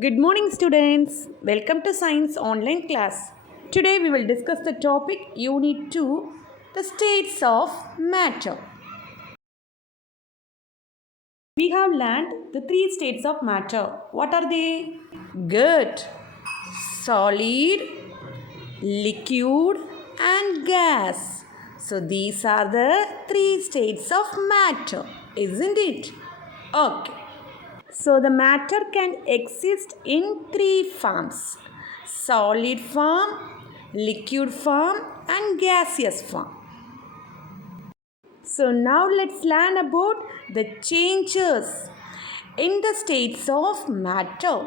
Good morning, students. Welcome to Science Online class. Today we will discuss the topic Unit 2, the states of matter. We have learned the three states of matter. What are they? Good. Solid, liquid, and gas. So these are the three states of matter, isn't it? Okay. So the matter can exist in three forms: solid form, liquid form, and gaseous form. So now let's learn about the changes in the states of matter.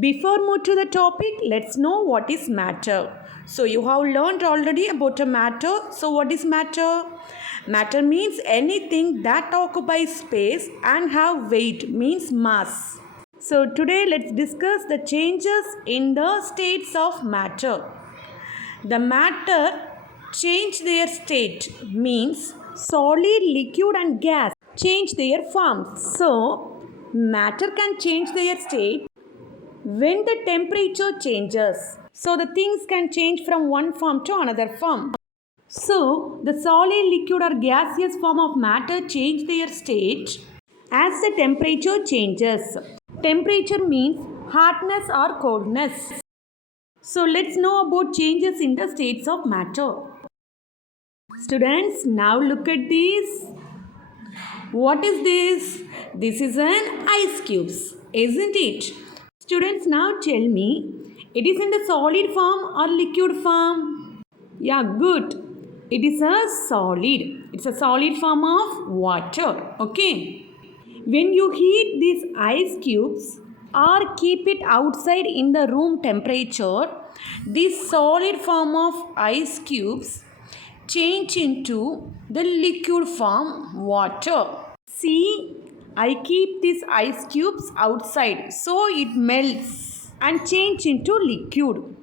Before move to the topic, let's know what is matter. So you have learned already about a matter. So what is matter? Matter means anything that occupies space and have weight, means mass. So today let's discuss the changes in the states of matter. The matter change their state means solid, liquid and gas change their forms. So matter can change their state when the temperature changes. So the things can change from one form to another form. So the solid, liquid or gaseous form of matter change their state as the temperature changes. Temperature means hotness or coldness. So let's know about changes in the states of matter. Students, now look at this. What is this? This is an ice cubes, isn't it? Students, now tell me, it is in the solid form or liquid form? Yeah, good. It is a solid. It's a solid form of water. Okay. When you heat these ice cubes or keep it outside in the room temperature, this solid form of ice cubes change into the liquid form water. See, I keep these ice cubes outside so it melts and change into liquid.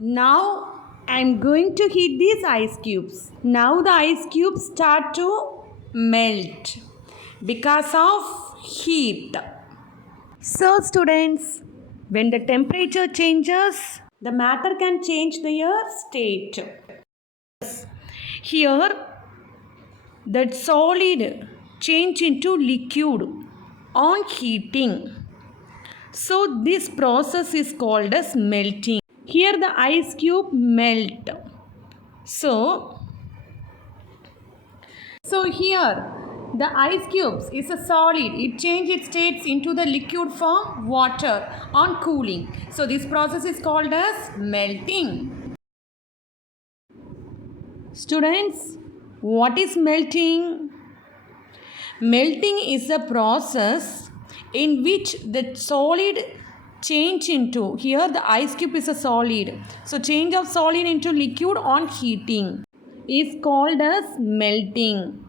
Now I am going to heat these ice cubes. Now the ice cubes start to melt because of heat. So students, when the temperature changes, the matter can change their state. Here, the solid change into liquid on heating. So this process is called as melting. Here the ice cube melt. So here the ice cubes is a solid. It changes its states into the liquid form water on cooling. So this process is called as melting. Students, what is melting? Melting is a process in which the solid change into, here the ice cube is a solid. So change of solid into liquid on heating is called as melting.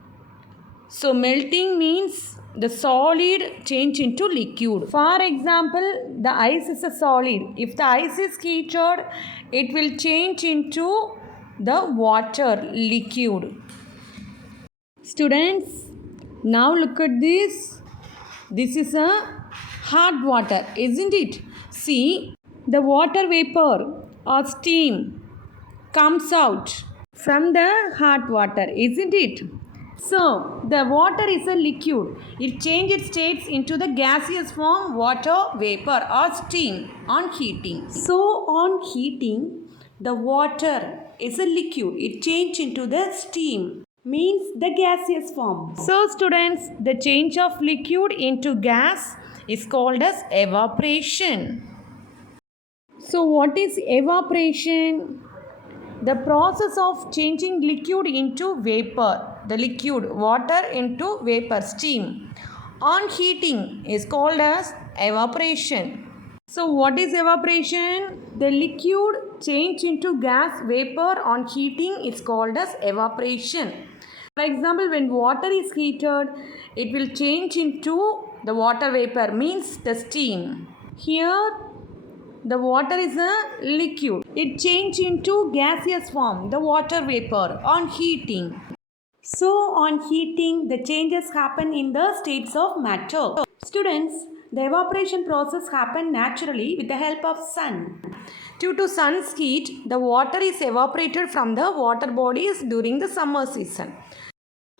So melting means the solid change into liquid. For example, the ice is a solid. If the ice is heated, it will change into the water, liquid. Students, now look at this. This is a hot water, isn't it? See, the water vapor or steam comes out from the hot water, isn't it? So, the water is a liquid. It changes states into the gaseous form, water, vapor or steam on heating. So, on heating, the water is a liquid. It changes into the steam, means the gaseous form. So, students, the change of liquid into gas is called as evaporation. So, what is evaporation? The process of changing liquid into vapor. The liquid water into vapor, steam on heating is called as evaporation. So what is evaporation? The liquid change into gas vapor on heating is called as evaporation. For example, when water is heated, it will change into the water vapor, means the steam. Here the water is a liquid. It changes into gaseous form, the water vapor on heating. So on heating, the changes happen in the states of matter. Students, The evaporation process happens naturally with the help of sun. Due to sun's heat, the water is evaporated from the water bodies during the summer season.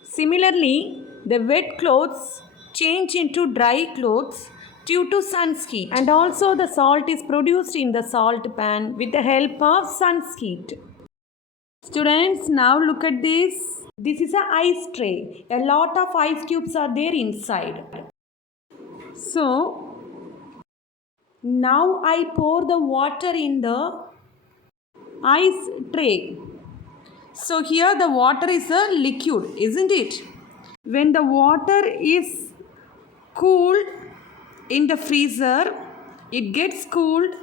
Similarly, the wet clothes change into dry clothes due to sun's heat. And also the salt is produced in the salt pan with the help of sun's heat. Students, now look at this. This is an ice tray. A lot of ice cubes are there inside. So, now I pour the water in the ice tray. So, here the water is a liquid, isn't it? When the water is cooled in the freezer, it gets cooled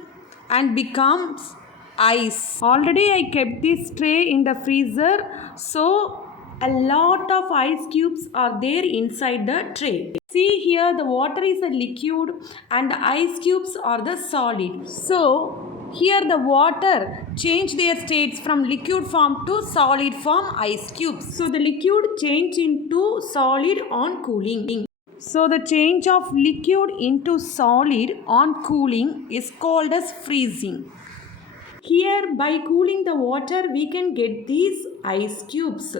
and becomes ice. Already I kept this tray in the freezer, so a lot of ice cubes are there inside the tray. See here, the water is a liquid and the ice cubes are the solid. So here the water change their states from liquid form to solid form ice cubes. So the liquid change into solid on cooling. So the change of liquid into solid on cooling is called as freezing. Here by cooling the water we can get these ice cubes.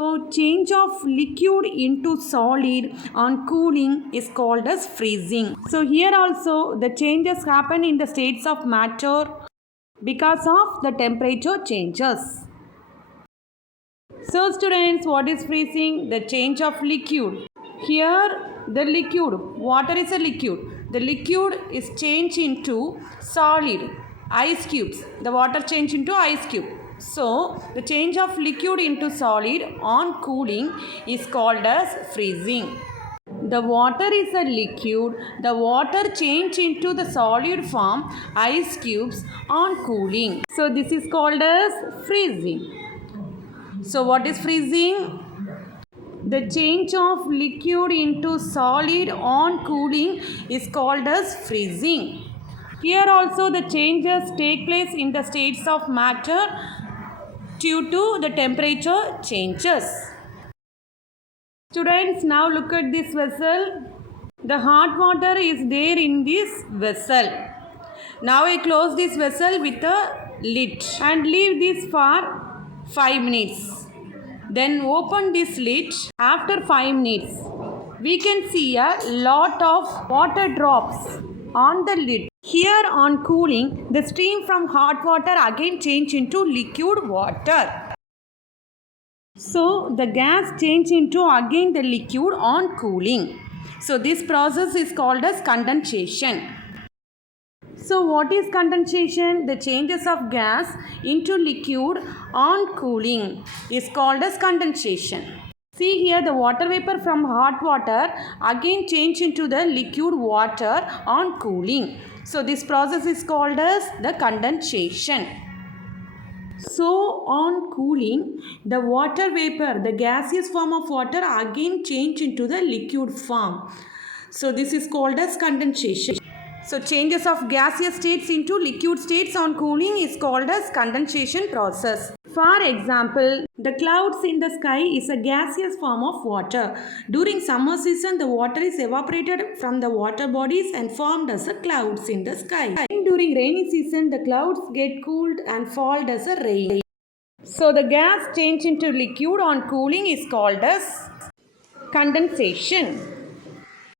So change of liquid into solid on cooling is called as freezing. So here also the changes happen in the states of matter because of the temperature changes. So students, what is freezing? The change of liquid. Here the liquid, water is a liquid. The liquid is changed into solid, ice cubes. The water change into ice cube. So the change of liquid into solid on cooling is called as freezing. The water is a liquid. The water change into the solid form, ice cubes on cooling. So this is called as freezing. So what is freezing? The change of liquid into solid on cooling is called as freezing. Here also the changes take place in the states of matter due to the temperature changes. Students, now look at this vessel. The hot water is there in this vessel. Now I close this vessel with a lid and leave this for 5 minutes. Then open this lid. After 5 minutes, we can see a lot of water drops on the lid. Here on cooling, the steam from hot water again change into liquid water. So the gas change into again the liquid on cooling. So this process is called as condensation. So what is condensation? The changes of gas into liquid on cooling is called as condensation. See here the water vapor from hot water again change into the liquid water on cooling. So this process is called as the condensation. So on cooling, the water vapor, the gaseous form of water again change into the liquid form. So this is called as condensation. So changes of gaseous states into liquid states on cooling is called as condensation process. For example, the clouds in the sky is a gaseous form of water. During summer season, the water is evaporated from the water bodies and formed as a clouds in the sky. During rainy season, the clouds get cooled and fall as a rain. So the gas change into liquid on cooling is called as condensation.